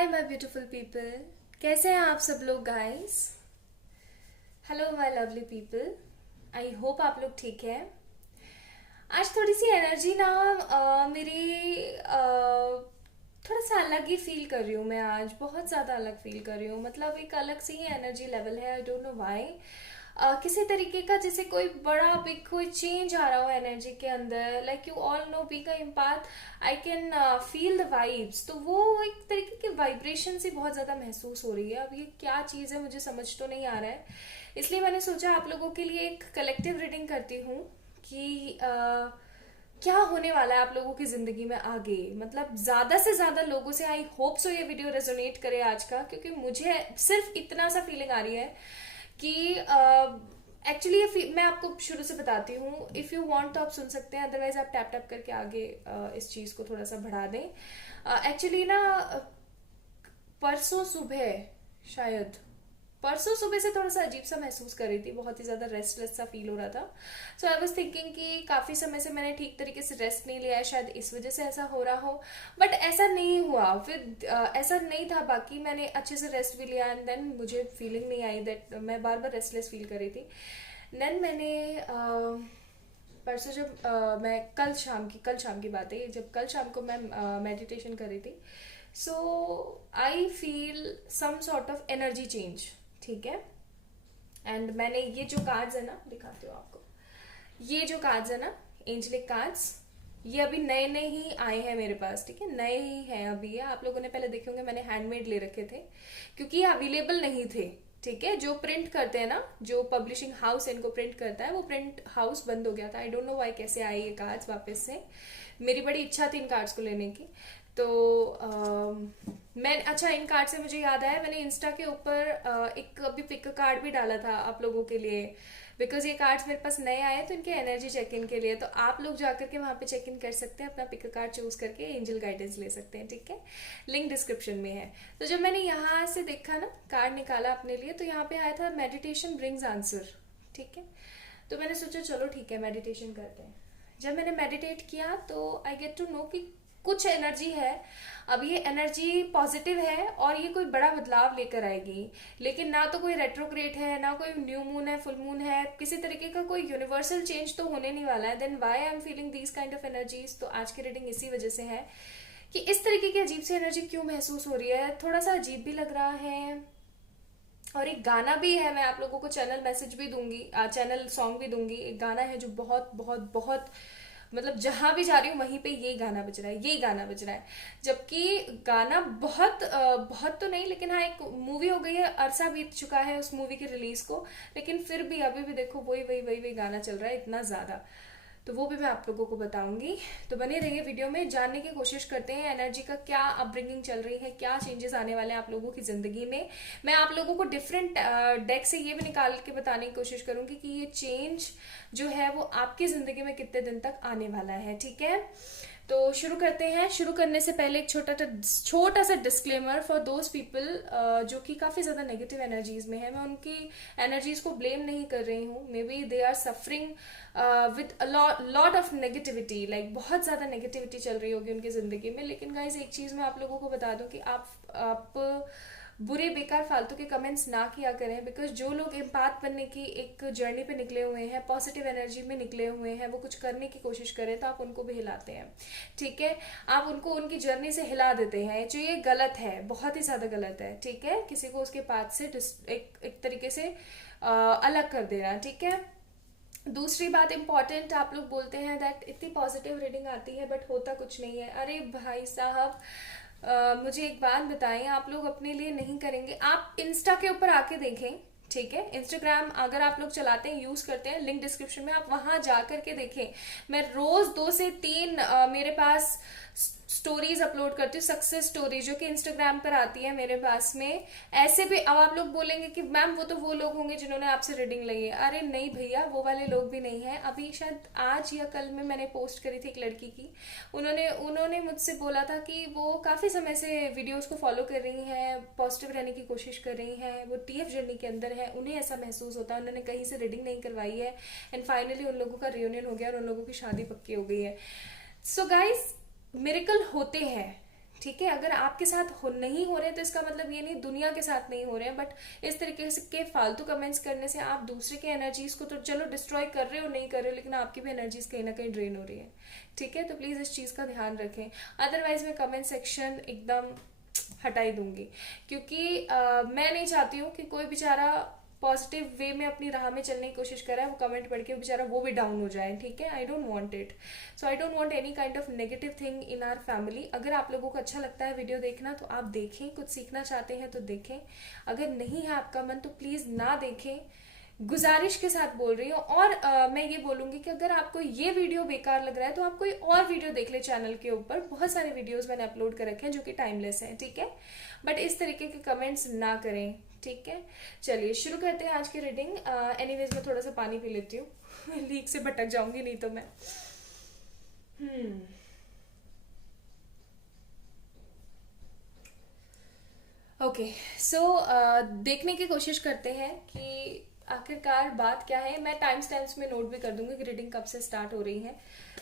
Hi my beautiful people, कैसे हैं आप सब लोग guys. Hello my lovely people, I hope आप लोग ठीक है। आज थोड़ी सी एनर्जी ना मेरी थोड़ा सा अलग ही फील कर रही हूँ। मैं आज बहुत ज़्यादा अलग फील कर रही हूँ, मतलब एक अलग से ही एनर्जी लेवल है। I don't know why. किसी तरीके का जैसे कोई बड़ा बिग कोई चेंज आ रहा हो एनर्जी के अंदर। लाइक यू ऑल नो बी का impact, I can feel the vibes. तो वो एक तरीके की वाइब्रेशन सी बहुत ज़्यादा महसूस हो रही है। अब ये क्या चीज़ है मुझे समझ तो नहीं आ रहा है, इसलिए मैंने सोचा आप लोगों के लिए एक कलेक्टिव रीडिंग करती हूँ कि क्या होने वाला है आप लोगों की जिंदगी में आगे। मतलब ज्यादा से ज्यादा लोगों से आई होप सो ये वीडियो रेजोनेट करे आज का, क्योंकि मुझे सिर्फ इतना सा फीलिंग आ रही है कि एक्चुअली मैं आपको शुरू से बताती हूँ। इफ़ यू वांट तो आप सुन सकते हैं, अदरवाइज आप टैप टैप करके आगे इस चीज़ को थोड़ा सा बढ़ा दें। एक्चुअली ना परसों सुबह, शायद परसों सुबह से थोड़ा सा अजीब सा महसूस कर रही थी, बहुत ही ज़्यादा रेस्टलेस सा फील हो रहा था। सो आई वाज थिंकिंग कि काफ़ी समय से मैंने ठीक तरीके से रेस्ट नहीं लिया है, शायद इस वजह से ऐसा हो रहा हो। बट ऐसा नहीं हुआ। फिर ऐसा नहीं था, बाकी मैंने अच्छे से रेस्ट भी लिया एंड देन मुझे फीलिंग नहीं आई दैट मैं बार बार रेस्टलेस फील कर रही थी। देन मैंने परसों जब मैं कल शाम की बात है, जब कल शाम को मैं मेडिटेशन कर रही थी, so I feel some sort of energy change. ठीक है। एंड मैंने ये जो कार्ड्स है ना, दिखाती हूँ आपको। ये जो कार्ड्स है ना, एंजलिक कार्ड्स, ये अभी नए नए ही आए हैं मेरे पास। ठीक है, नए ही हैं अभी ये। आप लोगों ने पहले देखे होंगे, मैंने हैंडमेड ले रखे थे क्योंकि ये अवेलेबल नहीं थे। ठीक है, जो प्रिंट करते हैं ना, जो पब्लिशिंग हाउस इनको प्रिंट करता है, वो प्रिंट हाउस बंद हो गया था। आई डोंट नो वाई कैसे आए ये कार्ड्स वापस से। मेरी बड़ी इच्छा थी इन कार्ड्स को लेने की। तो मैं अच्छा, इन कार्ड से मुझे याद आया, मैंने इंस्टा के ऊपर एक अभी पिक कार्ड भी डाला था आप लोगों के लिए, बिकॉज ये कार्ड्स मेरे पास नए आए तो इनके एनर्जी चेक इन के लिए। तो आप लोग जाकर के वहाँ पे चेक इन कर सकते हैं, अपना पिक कार्ड चूज करके एंजल गाइडेंस ले सकते हैं। ठीक है, लिंक डिस्क्रिप्शन में है। तो जब मैंने यहाँ से देखा ना, कार्ड निकाला अपने लिए, तो यहाँ पे आया था मेडिटेशन ब्रिंग्स आंसर। ठीक है, तो मैंने सोचा चलो ठीक है मेडिटेशन करते हैं। जब मैंने मेडिटेट किया तो आई गेट टू नो कि कुछ एनर्जी है। अब ये एनर्जी पॉजिटिव है और ये कोई बड़ा बदलाव लेकर आएगी, लेकिन ना तो कोई रेट्रोग्रेड है, ना कोई न्यू मून है, फुल मून है, किसी तरीके का कोई यूनिवर्सल चेंज तो होने नहीं वाला है। Then why I am feeling these kind of energies. तो आज की रीडिंग इसी वजह से है कि इस तरीके की अजीब सी एनर्जी क्यों महसूस हो रही है। थोड़ा सा अजीब भी लग रहा है, और एक गाना भी है, मैं आप लोगों को चैनल मैसेज भी दूंगी, चैनल सॉन्ग भी दूंगी। एक गाना है जो बहुत बहुत बहुत, मतलब जहां भी जा रही हूँ वहीं पे ये गाना बज रहा है, ये गाना बज रहा है। जबकि गाना बहुत बहुत तो नहीं, लेकिन हाँ, एक मूवी हो गई है, अरसा बीत चुका है उस मूवी के रिलीज को, लेकिन फिर भी अभी भी देखो वही वही वही वही गाना चल रहा है इतना ज्यादा। तो वो भी मैं आप लोगों को बताऊंगी। तो बने रहिए वीडियो में, जानने की कोशिश करते हैं एनर्जी का क्या अपब्रिंगिंग चल रही है, क्या चेंजेस आने वाले हैं आप लोगों की जिंदगी में। मैं आप लोगों को डिफरेंट डेक से ये भी निकाल के बताने की कोशिश करूंगी कि ये चेंज जो है वो आपकी जिंदगी में कितने दिन तक आने वाला है। ठीक है, तो शुरू करते हैं। शुरू करने से पहले एक छोटा सा डिस्क्लेमर फॉर दोज पीपल जो कि काफी ज्यादा नेगेटिव एनर्जीज में है। मैं उनकी एनर्जीज को ब्लेम नहीं कर रही हूँ। Maybe they are suffering with lot of negativity, like बहुत ज्यादा नेगेटिविटी चल रही होगी उनकी जिंदगी में। लेकिन गाइज एक चीज मैं आप लोगों को बता दूं कि आप बुरे बेकार फालतू के कमेंट्स ना किया करें, बिकॉज जो लोग एम्पैथ बनने की एक जर्नी पे निकले हुए हैं, पॉजिटिव एनर्जी में निकले हुए हैं, वो कुछ करने की कोशिश करें तो आप उनको भी हिलाते हैं। ठीक है, आप उनको उनकी जर्नी से हिला देते हैं, जो ये गलत है, बहुत ही ज्यादा गलत है। ठीक है, किसी को उसके पाथ से एक तरीके से अलग कर देना। ठीक है, दूसरी बात इंपॉर्टेंट, आप लोग बोलते हैं दैट इतनी पॉजिटिव रीडिंग आती है बट होता कुछ नहीं है। अरे भाई साहब, मुझे एक बात बताएं, आप लोग अपने लिए नहीं करेंगे। आप इंस्टा के ऊपर आके देखें। ठीक है, इंस्टाग्राम अगर आप लोग चलाते हैं, यूज करते हैं, लिंक डिस्क्रिप्शन में, आप वहां जा करके देखें। मैं रोज 2 से 3 मेरे पास स्टोरीज अपलोड करती हूँ, सक्सेस स्टोरी, जो कि इंस्टाग्राम पर आती है मेरे पास में। ऐसे भी अब आप लोग बोलेंगे कि मैम वो तो वो लोग होंगे जिन्होंने आपसे रीडिंग ली है। अरे नहीं भैया, वो वाले लोग भी नहीं है। अभी शायद आज या कल में मैंने पोस्ट करी थी एक लड़की की, उन्होंने मुझसे बोला था कि वो काफी समय से वीडियोस को फॉलो कर रही हैं, पॉजिटिव रहने की कोशिश कर रही हैं, वो टीएफ जर्नी के अंदर है, उन्हें ऐसा महसूस होता है, उन्होंने कहीं से रीडिंग नहीं करवाई है, एंड फाइनली उन लोगों का रियूनियन हो गया और उन लोगों की शादी पक्की हो गई है। सो गाइस, मिरेकल होते हैं। ठीक है, अगर आपके साथ नहीं हो रहे तो इसका मतलब ये नहीं दुनिया के साथ नहीं हो रहे हैं, बट इस तरीके से के फालतू कमेंट्स करने से आप दूसरे के एनर्जीज को तो चलो डिस्ट्रॉय कर रहे हो नहीं कर रहे हो, लेकिन आपकी भी एनर्जीज कहीं ना कहीं ड्रेन हो रही है। ठीक है, तो प्लीज़ इस चीज़ का ध्यान रखें। अदरवाइज मैं कमेंट सेक्शन एकदम हटा ही दूंगी, क्योंकि मैं नहीं चाहती हूँ कि कोई बेचारा पॉजिटिव वे में अपनी राह में चलने की कोशिश कर रहा है, वो कमेंट पढ़ के बेचारा वो भी डाउन हो जाए। ठीक है, I don't want it. So I don't want any kind of negative thing in our family. अगर आप लोगों को अच्छा लगता है वीडियो देखना तो आप देखें, कुछ सीखना चाहते हैं तो देखें, अगर नहीं है आपका मन तो प्लीज़ ना देखें, गुजारिश के साथ बोल रही हूँ। और मैं ये बोलूंगी कि अगर आपको ये वीडियो बेकार लग रहा है तो आप कोई और वीडियो देख ले चैनल के ऊपर, बहुत सारे वीडियोस मैंने अपलोड कर रखे हैं जो कि टाइमलेस हैं। ठीक है, बट इस तरीके के कमेंट्स ना करें। ठीक है, चलिए शुरू करते हैं आज की रीडिंग। एनीवेज मैं थोड़ा सा पानी पी लेती हूँ लीक से भटक जाऊंगी नहीं तो मैं। ओके, सो देखने की कोशिश करते हैं कि आखिरकार बात क्या है। मैं टाइम स्टैम्प्स में नोट भी कर दूंगी कि रीडिंग कब से स्टार्ट हो रही है,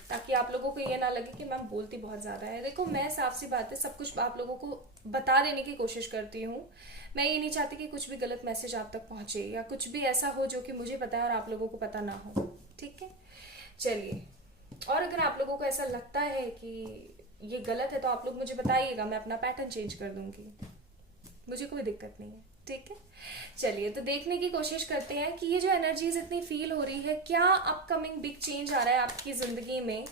ताकि आप लोगों को ये ना लगे कि मैम बोलती बहुत ज़्यादा है। देखो, मैं साफ सी बात है सब कुछ आप लोगों को बता देने की कोशिश करती हूँ। मैं ये नहीं चाहती कि कुछ भी गलत मैसेज आप तक पहुँचे या कुछ भी ऐसा हो जो कि मुझे पता है और आप लोगों को पता ना हो। ठीक है, चलिए। और अगर आप लोगों को ऐसा लगता है कि ये गलत है तो आप लोग मुझे बताइएगा, मैं अपना पैटर्न चेंज कर दूंगी, मुझे कोई दिक्कत नहीं है। ठीक है, चलिए तो देखने की कोशिश करते हैं कि ये जो एनर्जीज इतनी फील हो रही है, क्या अपकमिंग बिग चेंज आ रहा है आपकी जिंदगी में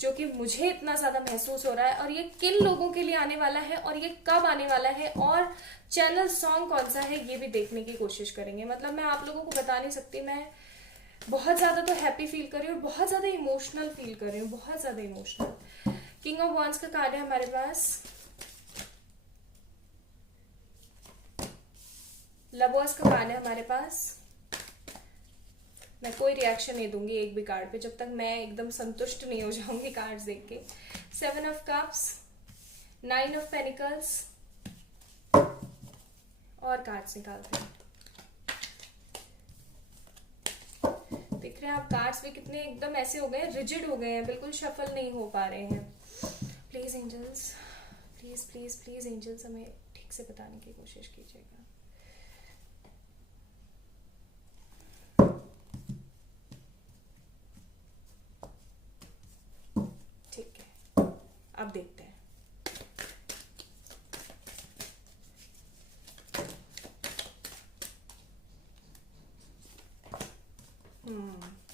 जो कि मुझे इतना ज्यादा महसूस हो रहा है, और ये किन लोगों के लिए आने वाला है और ये कब आने वाला है, और चैनल सॉन्ग कौन सा है ये भी देखने की कोशिश करेंगे। मतलब मैं आप लोगों को बता नहीं सकती, मैं बहुत ज्यादा तो हैप्पी फील कर रही हूँ, बहुत ज्यादा इमोशनल फील कर रही हूँ, बहुत ज्यादा इमोशनल। किंग ऑफ वॉन्ड्स का कार्ड है हमारे पास, लवर्स का कार्ड है हमारे पास। मैं कोई रिएक्शन नहीं दूंगी एक भी कार्ड पे जब तक मैं एकदम संतुष्ट नहीं हो जाऊंगी कार्ड्स देख के। 7 ऑफ कप्स, 9 ऑफ पेनिकल्स, और कार्ड्स निकालते हैं। दिख रहे हैं आप कार्ड्स भी कितने एकदम ऐसे हो गए हैं, रिजिड हो गए हैं, बिल्कुल शफल नहीं हो पा रहे हैं। Please angels, please please please angels, हमें ठीक से बताने की कोशिश कीजिएगा। ठीक है, अब देखते हैं।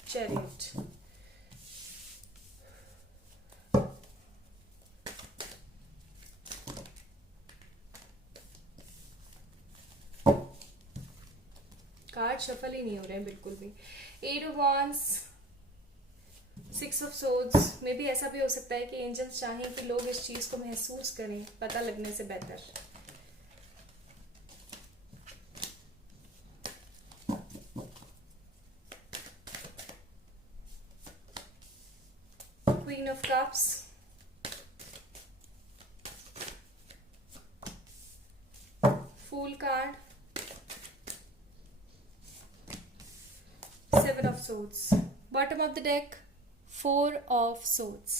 चैरियट, कार्ड शफल ही नहीं हो रहे हैं बिल्कुल भी। 8 ऑफ वांड्स, 6 ऑफ सोर्ड्स में भी ऐसा भी हो सकता है कि एंजल्स चाहें कि लोग इस चीज को महसूस करें, पता लगने से बेहतर। Queen of cups, fool card, 7 of swords, bottom of the deck 4 of swords.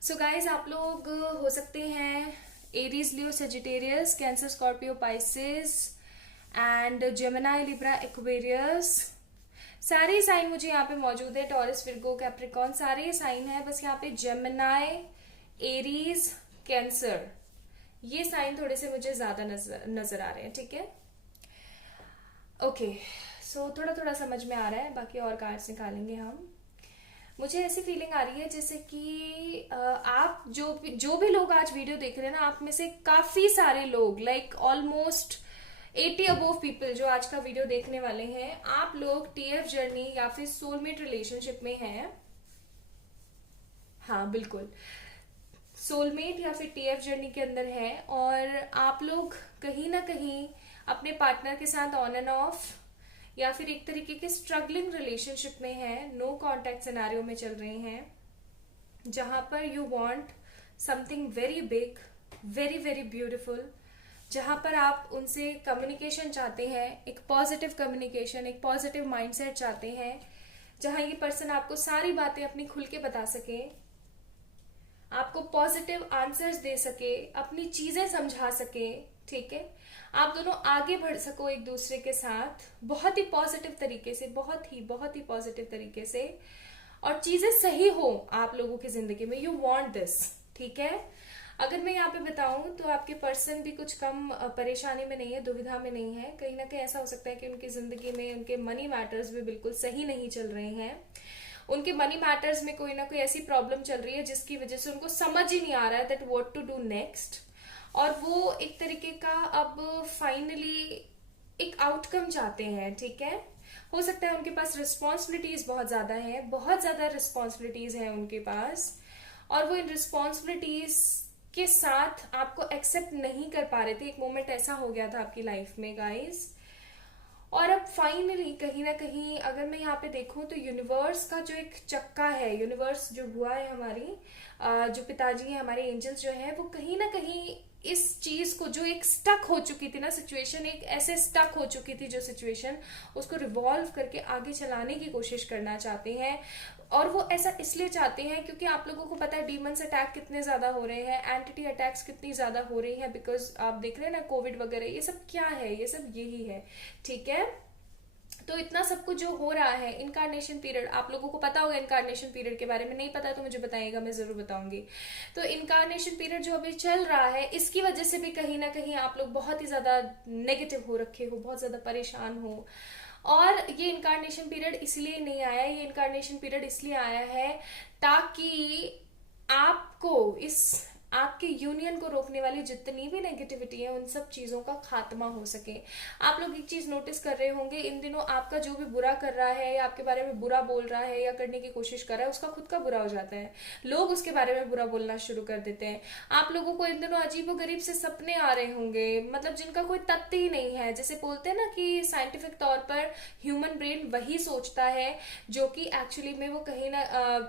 So guys, आप लोग हो सकते हैं Aries, Leo, Sagittarius, cancer, Scorpio, Pisces and Gemini, Libra, Aquarius. सारे साइन मुझे यहाँ पे मौजूद है, टॉरस, विर्गो, कैप्रिकॉन, सारे साइन है। बस यहाँ पे जेमिनाई, एरीज, कैंसर, ये साइन थोड़े से मुझे ज्यादा नजर आ रहे हैं। ठीक है, ओके, सो थोड़ा थोड़ा समझ में आ रहा है, बाकी और कार्ड्स निकालेंगे हम। मुझे ऐसी फीलिंग आ रही है जैसे कि आप जो भी लोग आज वीडियो देख रहे हैं ना, आप में से काफी सारे लोग, लाइक ऑलमोस्ट 80 अबोव पीपल जो आज का वीडियो देखने वाले हैं, आप लोग टीएफ जर्नी या फिर सोलमेट रिलेशनशिप में हैं। हाँ बिल्कुल, सोलमेट या फिर टीएफ जर्नी के अंदर है, और आप लोग कहीं ना कहीं अपने पार्टनर के साथ ऑन एंड ऑफ या फिर एक तरीके के स्ट्रगलिंग रिलेशनशिप में है, नो कांटेक्ट सिनेरियो में चल रहे हैं, जहां पर you want something very big, very very beautiful, जहां पर आप उनसे कम्युनिकेशन चाहते हैं, एक पॉजिटिव कम्युनिकेशन, एक पॉजिटिव माइंडसेट चाहते हैं, जहां ये पर्सन आपको सारी बातें अपनी खुल के बता सके, आपको पॉजिटिव आंसर्स दे सके, अपनी चीजें समझा सके, ठीक है, आप दोनों आगे बढ़ सको एक दूसरे के साथ बहुत ही पॉजिटिव तरीके से, बहुत ही पॉजिटिव तरीके से, और चीजें सही हो आप लोगों की जिंदगी में। यू वांट दिस, ठीक है। अगर मैं यहाँ पे बताऊं तो आपके पर्सन भी कुछ कम परेशानी में नहीं है, दुविधा में नहीं है। कहीं ना कहीं ऐसा हो सकता है कि उनकी जिंदगी में उनके मनी मैटर्स भी बिल्कुल सही नहीं चल रहे हैं। उनके मनी मैटर्स में कोई ना कोई ऐसी प्रॉब्लम चल रही है जिसकी वजह से उनको समझ ही नहीं आ रहा है that what to do next, और वो एक तरीके का अब फाइनली एक आउटकम चाहते हैं, ठीक है। हो सकता है उनके पास रिस्पॉन्सिबिलिटीज बहुत ज्यादा है, बहुत ज्यादा रिस्पॉन्सिबिलिटीज है उनके पास, और वो इन रिस्पॉन्सिबिलिटीज के साथ आपको एक्सेप्ट नहीं कर पा रहे थे। एक मोमेंट ऐसा हो गया था आपकी लाइफ में गाइस, और अब फाइनली कहीं ना कहीं अगर मैं यहाँ पे देखूं तो यूनिवर्स का जो एक चक्का है, यूनिवर्स जो हुआ है हमारी, जो पिताजी है हमारे, एंजल्स जो है, वो कहीं ना कहीं इस चीज को, जो एक स्टक हो चुकी थी ना सिचुएशन, एक ऐसे स्टक हो चुकी थी जो सिचुएशन, उसको रिवॉल्व करके आगे चलाने की कोशिश करना चाहते हैं। और वो ऐसा इसलिए चाहते हैं क्योंकि आप लोगों को पता है डीमंस अटैक कितने ज्यादा हो रहे हैं, एंटिटी अटैक्स कितनी ज्यादा हो रही हैं, बिकॉज आप देख रहे हैं ना कोविड वगैरह, ये सब क्या है, ये सब यही है, ठीक है। तो इतना सब कुछ जो हो रहा है, इनकारनेशन पीरियड, आप लोगों को पता होगा इनकारनेशन पीरियड के बारे में, नहीं पता तो मुझे बताइएगा, मैं जरूर बताऊंगी। तो इनकारनेशन पीरियड जो अभी चल रहा है, इसकी वजह से भी कहीं ना कहीं आप लोग बहुत ही ज्यादा नेगेटिव हो रखे हो, बहुत ज्यादा परेशान हो। और ये इनकारनेशन पीरियड इसलिए नहीं आया, ये इनकारनेशन पीरियड इसलिए आया है ताकि आपको इस आपके यूनियन को रोकने वाली जितनी भी नेगेटिविटी है उन सब चीजों का खात्मा हो सके। आप लोग एक चीज नोटिस कर रहे होंगे, इन दिनों आपका जो भी बुरा कर रहा है या आपके बारे में बुरा बोल रहा है या करने की कोशिश कर रहा है, उसका खुद का बुरा हो जाता है, लोग उसके बारे में बुरा बोलना शुरू कर देते हैं। आप लोगों को इन दिनों अजीबोगरीब से सपने आ रहे होंगे, मतलब जिनका कोई तथ्य ही नहीं है। जैसे बोलते हैं ना कि साइंटिफिक तौर पर ह्यूमन ब्रेन वही सोचता है जो कि एक्चुअली में वो कहीं ना,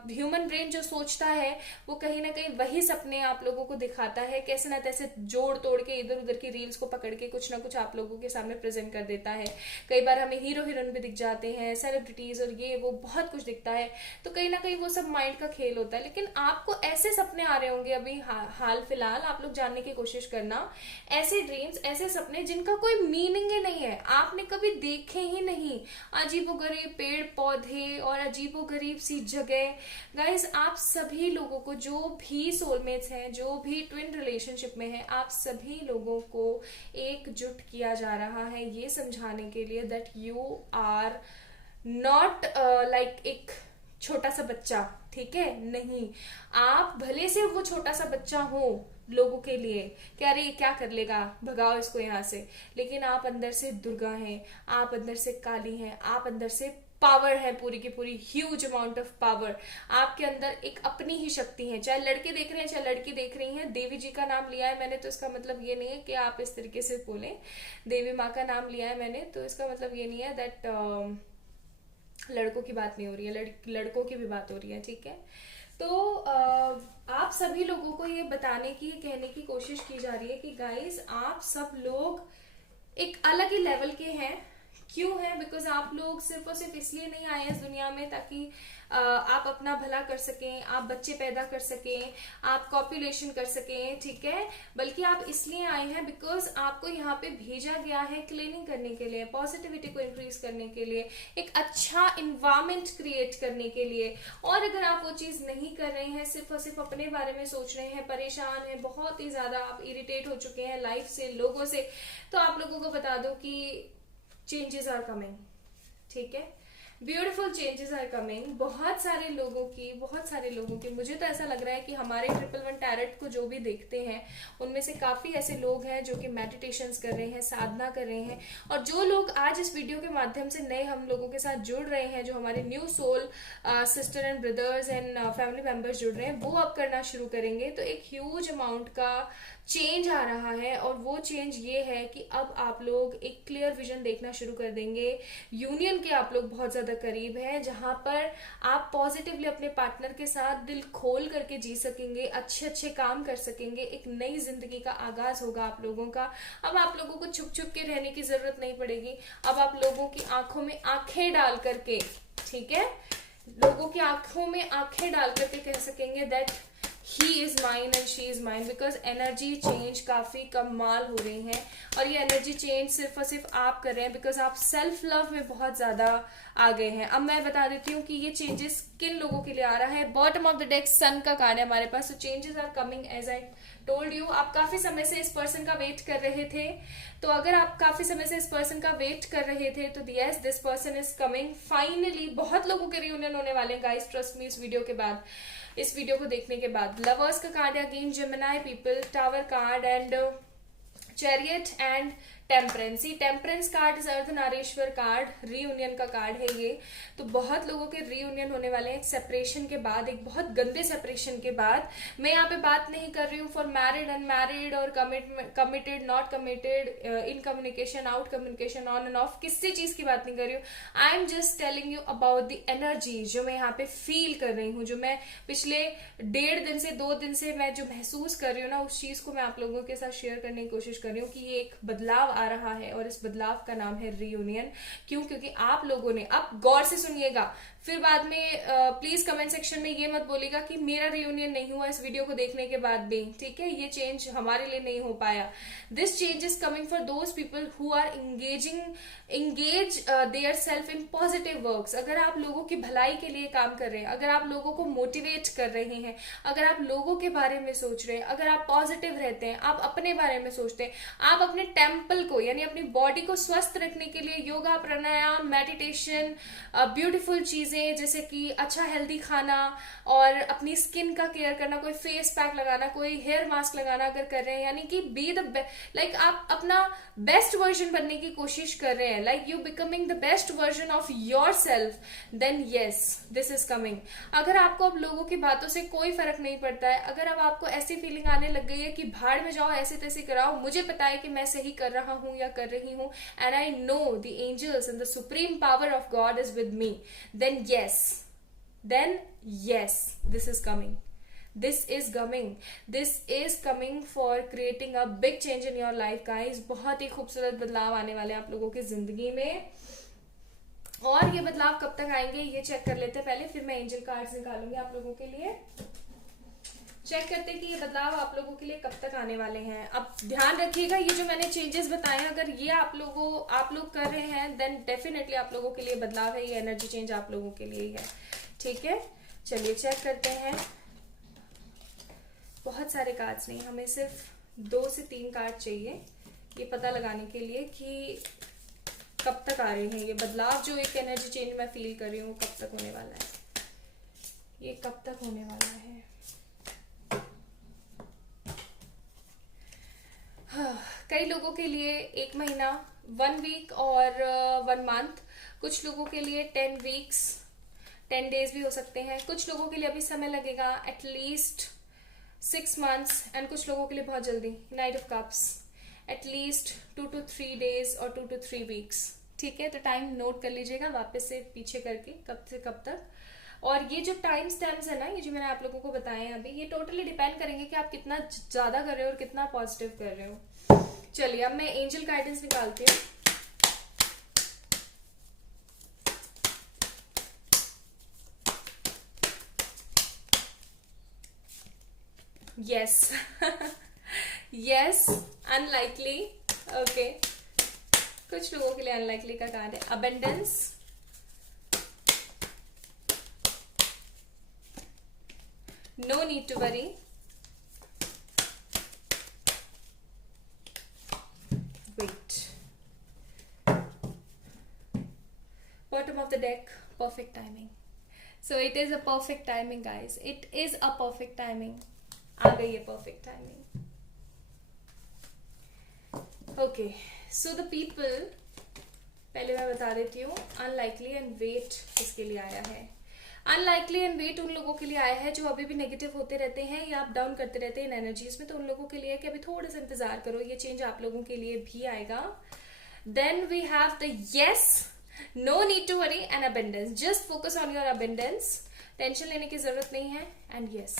ह्यूमन ब्रेन जो सोचता है वो कहीं ना कहीं वही सपने आप लोगों को दिखाता है, कैसे ना तैसे जोड़ तोड़ के इधर उधर की रील्स को पकड़ के कुछ ना कुछ आप लोगों के सामने प्रेजेंट कर देता है। कई बार हमें हीरो हीरोइन भी दिख जाते हैं, सेलिब्रिटीज और ये वो बहुत कुछ दिखता है, तो कहीं ना कहीं वो सब माइंड का खेल होता है। लेकिन आपको ऐसे सपने आ रहे होंगे अभी हाल फिलहाल, आप लोग जानने की कोशिश करना, ऐसे ड्रीम्स, ऐसे सपने जिनका कोई मीनिंग ही नहीं है, आपने कभी देखे ही नहीं, अजीबोगरीब पेड़ पौधे और अजीबोगरीब सी जगह। गाइस, आप सभी लोगों को, जो भी सोलमेट्स हैं, जो भी ट्विन रिलेशनशिप में है, आप सभी लोगों को एकजुट किया जा रहा है ये समझाने के लिए that you are not like एक छोटा सा बच्चा, ठीक है, नहीं, आप भले से वो छोटा सा बच्चा हो लोगों के लिए, क्या अरे ये क्या कर लेगा, भगाओ इसको यहाँ से, लेकिन आप अंदर से दुर्गा हैं, आप अंदर से काली हैं, आप अंदर से पावर है, पूरी की पूरी ह्यूज अमाउंट ऑफ पावर आपके अंदर, एक अपनी ही शक्ति है। चाहे लड़के देख रहे हैं चाहे लड़की देख रही हैं, देवी जी का नाम लिया है मैंने तो इसका मतलब ये नहीं है कि आप इस तरीके से बोलें, देवी माँ का नाम लिया है मैंने तो इसका मतलब ये नहीं है दैट लड़कों की बात नहीं हो रही है, लड़कों की भी बात हो रही है, ठीक है। तो आप सभी लोगों को ये बताने की, कहने की कोशिश की जा रही है कि गाइस, आप सब लोग एक अलग ही लेवल के हैं। क्यों है? बिकॉज आप लोग सिर्फ और सिर्फ इसलिए नहीं आए इस दुनिया में ताकि आप अपना भला कर सकें, आप बच्चे पैदा कर सकें, आप कॉपुलेशन कर सकें, ठीक है, बल्कि आप इसलिए आए हैं बिकॉज आपको यहाँ पे भेजा गया है क्लीनिंग करने के लिए, पॉजिटिविटी को इंक्रीज करने के लिए, एक अच्छा इन्वायरमेंट क्रिएट करने के लिए। और अगर आप वो चीज नहीं कर रहे हैं, सिर्फ और सिर्फ अपने बारे में सोच रहे हैं, परेशान हैं, बहुत ही ज्यादा आप इरिटेट हो चुके हैं लाइफ से, लोगों से, तो आप लोगों को बता दो कि चेंजेस आर कमिंग, ठीक है, ब्यूटीफुल चेंजेस आर कमिंग। बहुत सारे लोगों की मुझे तो ऐसा लग रहा है कि हमारे 111 टैरेट को जो भी देखते हैं उनमें से काफी ऐसे लोग हैं जो कि मेडिटेशंस कर रहे हैं, साधना कर रहे हैं, और जो लोग आज इस वीडियो के माध्यम से नए हम लोगों के साथ जुड़ रहे हैं, जो हमारे new soul sister and brothers and family members जुड़ रहे हैं, वो अब करना शुरू करेंगे। तो एक ह्यूज अमाउंट का चेंज आ रहा है, और वो चेंज ये है कि अब आप लोग एक क्लियर विजन देखना शुरू कर देंगे, यूनियन के आप लोग बहुत ज्यादा करीब हैं, जहां पर आप पॉजिटिवली अपने पार्टनर के साथ दिल खोल करके जी सकेंगे, अच्छे अच्छे काम कर सकेंगे, एक नई जिंदगी का आगाज होगा आप लोगों का। अब आप लोगों को छुप छुप के रहने की जरूरत नहीं पड़ेगी, अब आप लोगों की आंखों में आंखें डाल करके, ठीक है, लोगों की आंखों में आंखें डाल करके कह सकेंगे that he is mine and she is mine, because energy change काफी कमाल हो रही है। और ये एनर्जी चेंज सिर्फ और सिर्फ आप कर रहे हैं बिकॉज आप सेल्फ लव में बहुत ज्यादा आ गए हैं। अब मैं बता देती हूँ कि ये चेंजेस किन लोगों के लिए आ रहा है। Bottom of the deck sun का कार्ड है हमारे पास, तो changes are coming as I told you. आप काफी समय से इस पर्सन का वेट कर रहे थे, तो अगर आप काफी समय से इस पर्सन का वेट कर रहे थे तो yes, this person is coming finally. बहुत लोगों के रियूनियन होने वाले हैं गाइस, ट्रस्ट मी, इस वीडियो के बाद, इस वीडियो को देखने के बाद। लवर्स का कार्ड है again, Gemini people, tower card and chariot and temperance. Temperance card is Ardhanarishvara card, reunion का कार्ड है ये। तो बहुत लोगों के रीयूनियन होने वाले हैं एक सेपरेशन के बाद, एक बहुत गंदे सेपरेशन के बाद। मैं यहाँ पे बात नहीं कर रही हूँ फॉर मैरिड, अनमैरिड और committed, not committed, in communication, out communication, on end of, किसी चीज की बात नहीं कर रही हूँ। I am just telling you about the energy जो मैं यहाँ पे फील कर रही हूँ, जो मैं पिछले 1.5 दिन से 2 दिन से मैं जो महसूस कर रही हूँ ना, उस चीज को मैं आप लोगों के साथ शेयर करने की कोशिश कर रही हूँ कि ये एक बदलाव आ रहा है और इस बदलाव का नाम है रीयूनियन। क्यों? क्योंकि आप लोगों ने, अब गौर से सुनिएगा, फिर बाद में प्लीज कमेंट सेक्शन में ये मत बोलिएगा कि मेरा रियूनियन नहीं हुआ इस वीडियो को देखने के बाद भी, ठीक है? ये चेंज हमारे लिए नहीं हो पाया। This change is coming for those people who are engage their self in positive works. अगर आप लोगों की भलाई के लिए काम कर रहे हैं, अगर आप लोगों को मोटिवेट कर रहे हैं, अगर आप लोगों के बारे में सोच रहे हैं, अगर आप पॉजिटिव रहते हैं, आप अपने बारे में सोचते हैं, आप अपने टेम्पल को यानी अपनी बॉडी को स्वस्थ रखने के लिए योगा, प्राणायाम, मेडिटेशन, ब्यूटीफुल चीजें जैसे कि अच्छा हेल्दी खाना और अपनी स्किन का केयर करना, कोई फेस पैक लगाना, कोई हेयर मास्क लगाना अगर कर रहे हैं, यानी कि बी द लाइक आप अपना बेस्ट वर्जन बनने की कोशिश कर रहे हैं, like you becoming the best version of yourself, then yes, this is coming. अगर आपको अब लोगों की बातों से कोई फर्क नहीं पड़ता है, अगर अब आपको ऐसी फीलिंग आने लग गई है कि भाड़ में जाओ, ऐसे तैसे कराओ, मुझे पता है कि मैं सही कर रहा हूं या कर रही हूं, and I know the angels and the supreme power of God is with me, then yes, this is coming. This is coming. This is coming for creating a big change in your life, guys. बहुत ही खूबसूरत बदलाव आने वाले हैं आप लोगों की जिंदगी में। और ये बदलाव कब तक आएंगे ये चेक कर लेते हैं पहले, फिर मैं एंजल कार्ड्स निकालूंगी आप लोगों के लिए। चेक करते हैं कि ये बदलाव आप लोगों के लिए कब तक आने वाले हैं। अब ध्यान रखिएगा, ये जो मैंने चेंजेस बताए हैं, अगर ये आप लोग कर रहे हैं, देन डेफिनेटली आप लोगों के लिए बदलाव है, ये एनर्जी चेंज आप लोगों के लिए ही है, ठीक है? चलिए चेक करते हैं। बहुत सारे कार्ड्स नहीं, हमें सिर्फ 2 से 3 कार्ड चाहिए ये पता लगाने के लिए कि कब तक आ रहे हैं ये बदलाव। जो एक एनर्जी चेंज मैं फील कर रही हूँ कब तक होने वाला है, ये कब तक होने वाला है। कई लोगों के लिए 1 महीना, 1 वीक और 1 मंथ, कुछ लोगों के लिए 10 वीक्स, 10 डेज भी हो सकते हैं, कुछ लोगों के लिए अभी समय लगेगा एटलीस्ट 6 मंथ्स, एंड कुछ लोगों के लिए बहुत जल्दी, night of cups, at least 2 to 3 days और 2 to 3 वीक्स, ठीक है? तो टाइम नोट कर लीजिएगा वापस से पीछे करके, कब से कब तक। और ये जो टाइम स्टैम्प्स है ना, ये जो मैंने आप लोगों को बताए हैं अभी, ये टोटली डिपेंड करेंगे कि आप कितना ज्यादा कर रहे हो और कितना पॉजिटिव कर रहे हो। चलिए अब मैं एंजल गाइडेंस निकालती हूँ। यस यस, अनलाइकली, ओके, कुछ लोगों के लिए अनलाइकली का कार्ड है। Abundance, no need to worry, wait, bottom of the deck, perfect timing. So it is a perfect timing, guys, it is a perfect timing, आ गई है perfect timing. Okay, so the people, पहले मैं बता देती हूँ, unlikely and wait किसके लिए आया है। अनलाइकली एंड वेट उन लोगों के लिए आया है जो अभी भी नेगेटिव होते रहते हैं या अप डाउन करते रहते हैं इन एनर्जीज में, तो उन लोगों के लिए है कि अभी थोड़ा सा इंतजार करो, ये चेंज आप लोगों के लिए भी आएगा। Then we have the yes, no need to worry and abundance, just focus on your abundance, tension लेने की जरूरत नहीं है, and yes,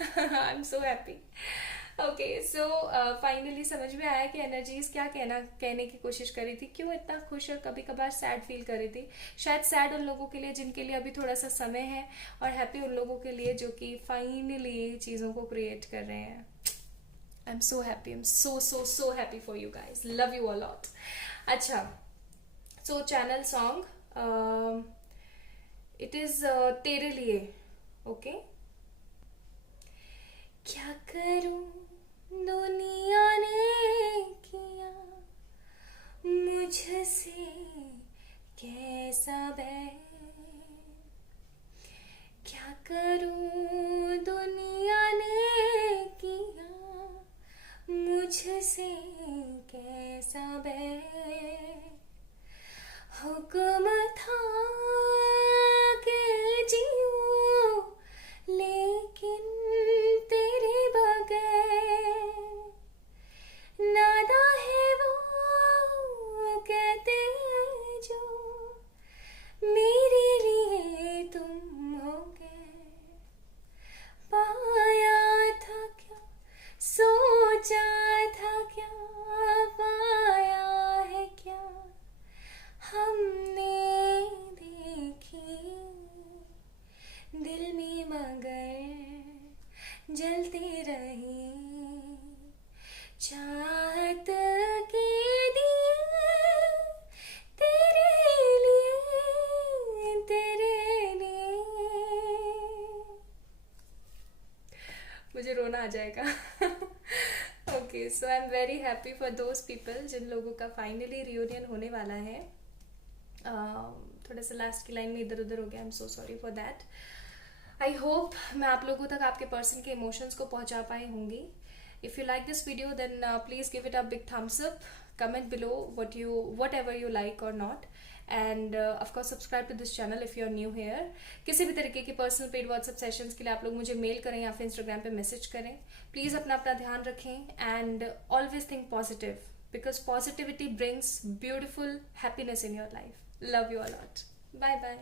I am so happy, okay so finally समझ में आया कि एनर्जीज क्या कहने की कोशिश कर रही थी, क्यों इतना खुश और कभी कभार सैड फील कर रही थी। शायद सैड उन लोगों के लिए जिनके लिए अभी थोड़ा सा समय है, और हैप्पी उन लोगों के लिए जो कि फाइनली चीज़ों को क्रिएट कर रहे हैं। I am so happy, I am so happy for you guys, love you a lot. अच्छा, so channel song it is तेरे लिए। ओके। क्या करूं दुनिया ने किया मुझसे कैसा बैर, क्या करूं दुनिया ने किया मुझसे कैसा बैर, हुक्म था के जियो लेकिन तेरे बगैर, नादा है वो कहते जो मेरे लिए तुम हो गए, पाया था क्या सोचा था क्या पाया है क्या हमने देखी दिल में मगर जलते रहे चाहत के दिए तेरे लिए तेरे लिए। मुझे रोना आ जाएगा। Okay so I am very happy for those people जिन लोगों का फाइनली रियूनियन होने वाला है। थोड़ा सा लास्ट की लाइन में इधर उधर हो गया, आई am so sorry for that. I hope मैं आप लोगों तक आपके पर्सन के इमोशंस को पहुंचा पाई होंगी। If you like this video then please give it a big thumbs up, comment below whatever you like or not, and of course subscribe to this channel if you're new here. किसी भी तरीके की personal paid WhatsApp sessions के लिए आप लोग मुझे mail करें या फिर इंस्टाग्राम पे मैसेज करें। प्लीज अपना ध्यान रखें and always think positive, because positivity brings beautiful happiness in your life. Love you a lot, bye bye.